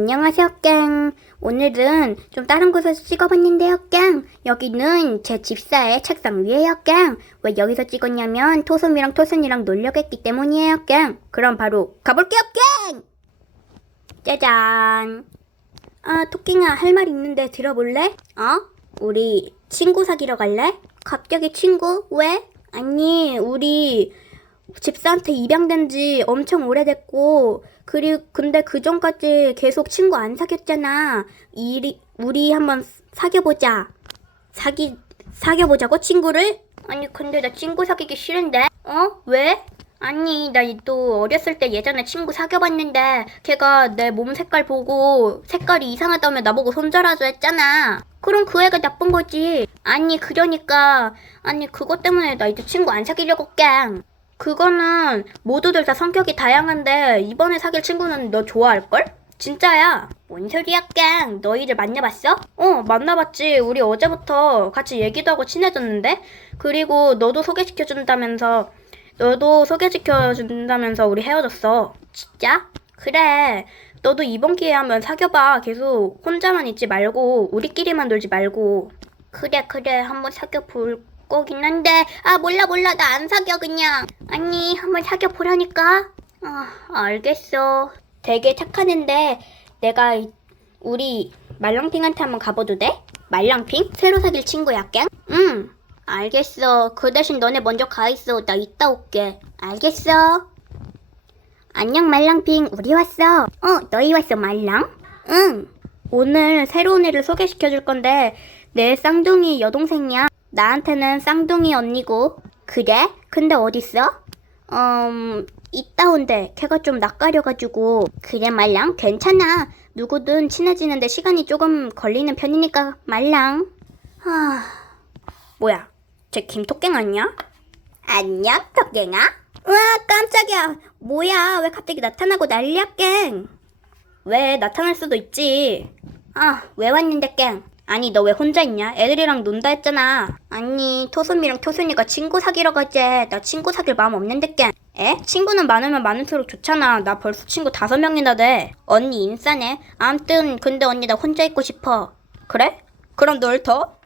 안녕하세요, 깽. 오늘은 좀 다른 곳에서 찍어봤는데요, 깽. 여기는 제 집사의 책상 위에요, 깽. 왜 여기서 찍었냐면 토솜이랑 토순이랑 놀려고 했기 때문이에요, 깽. 그럼 바로 가볼게요, 깽! 짜잔. 아, 토끼야, 할 말 있는데 들어볼래? 어? 우리 친구 사귀러 갈래? 갑자기 친구? 왜? 아니, 우리 집사한테 입양된 지 엄청 오래됐고, 그리고 근데 그 전까지 계속 친구 안 사귀었잖아. 이리, 우리 한번 사귀어보자. 사귀, 사귀어보자고, 친구를? 아니, 근데 나 친구 사귀기 싫은데? 어? 왜? 아니, 나 또 어렸을 때 예전에 친구 사귀어봤는데, 걔가 내 몸 색깔 보고 색깔이 이상하다며 나보고 손절하자 했잖아. 그럼 그 애가 나쁜 거지. 아니, 그러니까, 아니, 그것 때문에 나 이제 친구 안 사귀려고 깽. 그거는 모두들 다 성격이 다양한데 이번에 사귈 친구는 너 좋아할걸? 진짜야. 뭔 소리야 깽. 너희들 만나봤어? 어 만나봤지. 우리 어제부터 같이 얘기도 하고 친해졌는데? 그리고 너도 소개시켜준다면서 너도 소개시켜준다면서 우리 헤어졌어. 진짜? 그래. 너도 이번 기회에 한번 사귀어봐. 계속 혼자만 있지 말고 우리끼리만 놀지 말고. 그래 그래 한번 사귀어볼 거긴 한데. 아 몰라 몰라. 나 안 사겨 그냥. 아니 한번 사귀어 보라니까. 아 알겠어. 되게 착한 앤데 내가 이- 우리 말랑핑한테 한번 가봐도 돼? 말랑핑? 새로 사귈 친구야 깽? 응 알겠어. 그 대신 너네 먼저 가 있어. 나 이따 올게. 알겠어? 안녕 말랑핑. 우리 왔어. 어 너희 왔어 말랑? 응. 오늘 새로운 애를 소개시켜 줄 건데 내 쌍둥이 여동생이야 나한테는 쌍둥이 언니고. 그래? 근데 어딨어? 음 있다 온데 걔가 좀 낯가려가지고. 그래 말랑? 괜찮아. 누구든 친해지는데 시간이 조금 걸리는 편이니까 말랑. 하... 뭐야? 쟤 김토깽 아니야? 안녕 토깽아. 우와 깜짝이야. 뭐야? 왜 갑자기 나타나고 난리야 깽? 왜 나타날 수도 있지? 아 왜 왔는데 깽 아니 너 왜 혼자 있냐? 애들이랑 논다 했잖아. 아니 토순이랑 토순이가 친구 사귀러 가지. 나 친구 사귈 마음 없는데 깬. 에? 친구는 많으면 많을수록 좋잖아. 나 벌써 친구 다섯 명이나 돼. 언니 인싸네. 암튼 근데 언니 나 혼자 있고 싶어. 그래? 그럼 널 더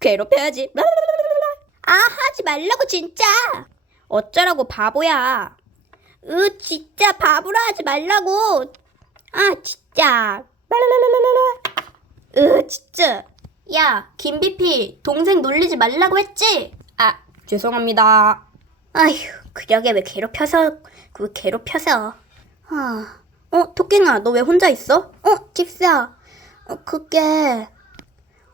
괴롭혀야지. 아 하지 말라고 진짜. 어쩌라고 바보야. 으 진짜 바보라 하지 말라고. 아 진짜. 으 진짜 야 김비피 동생 놀리지 말라고 했지? 아 죄송합니다 아휴 그러게 왜 괴롭혀서 그 괴롭혀서 아, 어 토깽아 너왜 혼자 있어? 어 집사 어, 그게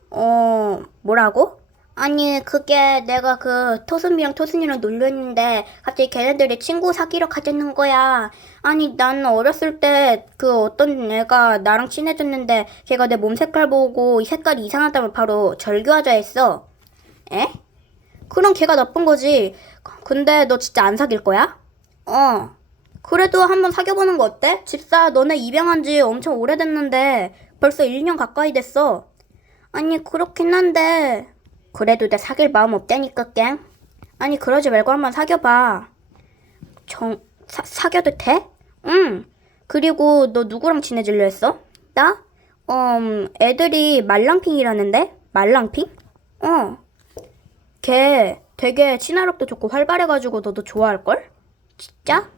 어 뭐라고? 아니 그게 내가 그 토순이랑 토순이랑 놀렸는데 갑자기 걔네들이 친구 사귀러 가자는 거야 아니 난 어렸을 때 그 어떤 애가 나랑 친해졌는데 걔가 내 몸 색깔 보고 이 색깔이 이상하다면 바로 절교하자 했어 에? 그럼 걔가 나쁜 거지 근데 너 진짜 안 사귈 거야? 어 그래도 한번 사귀어보는 거 어때? 집사 너네 입양한 지 엄청 오래됐는데 벌써 1년 가까이 됐어 아니 그렇긴 한데 그래도 내 사귈 마음 없다니까 깽 아니 그러지 말고 한번 사귀어봐 정 사, 사귀어도 돼? 응 그리고 너 누구랑 친해질려 했어? 나? 음 애들이 말랑핑이라는데? 말랑핑? 어. 걔 되게 친화력도 좋고 활발해가지고 너도 좋아할걸? 진짜?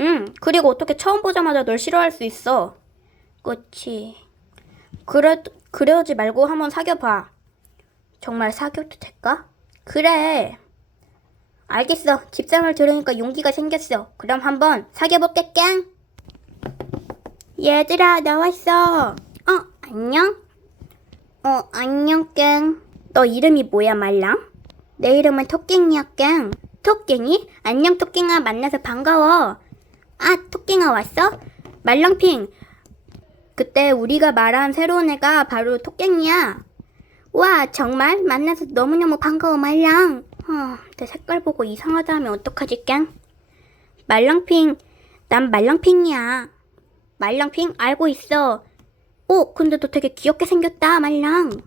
응. 그리고 어떻게 처음 보자마자 널 싫어할 수 있어? 그치. 그래, 그러지 말고 한번 사귀어봐. 정말 사귀어도 될까? 그래. 알겠어. 집사말 들으니까 용기가 생겼어. 그럼 한번 사귀어볼게, 깽. 얘들아, 나왔어. 어, 안녕? 어, 안녕, 깽. 너 이름이 뭐야, 말랑? 내 이름은 토깽이야, 깽. 토깽이? 안녕, 토깽아. 만나서 반가워. 아, 토깽아 왔어? 말랑핑. 그때 우리가 말한 새로운 애가 바로 토깽이야. 와, 정말? 만나서 너무너무 반가워, 말랑. 어, 내 색깔 보고 이상하다 하면 어떡하지, 깽? 말랑핑, 난 말랑핑이야. 말랑핑, 알고 있어. 오, 근데 너 되게 귀엽게 생겼다, 말랑.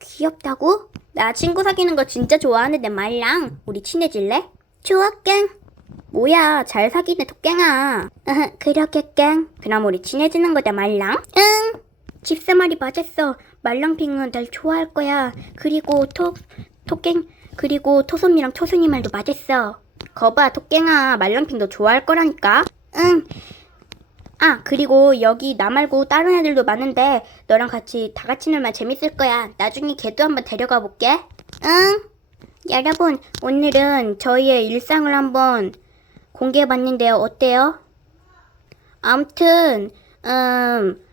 귀엽다고? 나 친구 사귀는 거 진짜 좋아하는데, 말랑. 우리 친해질래? 좋아, 깽. 뭐야, 잘 사귀네, 토깽아. 그렇게 깽. 그럼 우리 친해지는 거다, 말랑? 응. 집사말이 맞았어. 말랑핑은 날 좋아할 거야. 그리고 토, 토깽, 그리고 토솜이랑 토순이 말도 맞았어. 거봐, 토깽아. 말랑핑도 좋아할 거라니까. 응. 아, 그리고 여기 나 말고 다른 애들도 많은데 너랑 같이 다 같이 놀면 재밌을 거야. 나중에 걔도 한번 데려가 볼게. 응. 여러분, 오늘은 저희의 일상을 한번 공개해 봤는데요. 어때요? 아무튼 음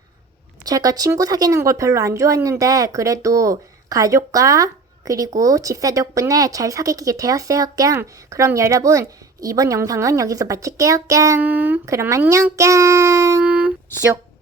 제가 친구 사귀는 걸 별로 안 좋아했는데 그래도 가족과 그리고 집사 덕분에 잘 사귀게 되었어요, 깡. 그럼 여러분, 이번 영상은 여기서 마칠게요, 깡. 그럼 안녕, 깡. 슉.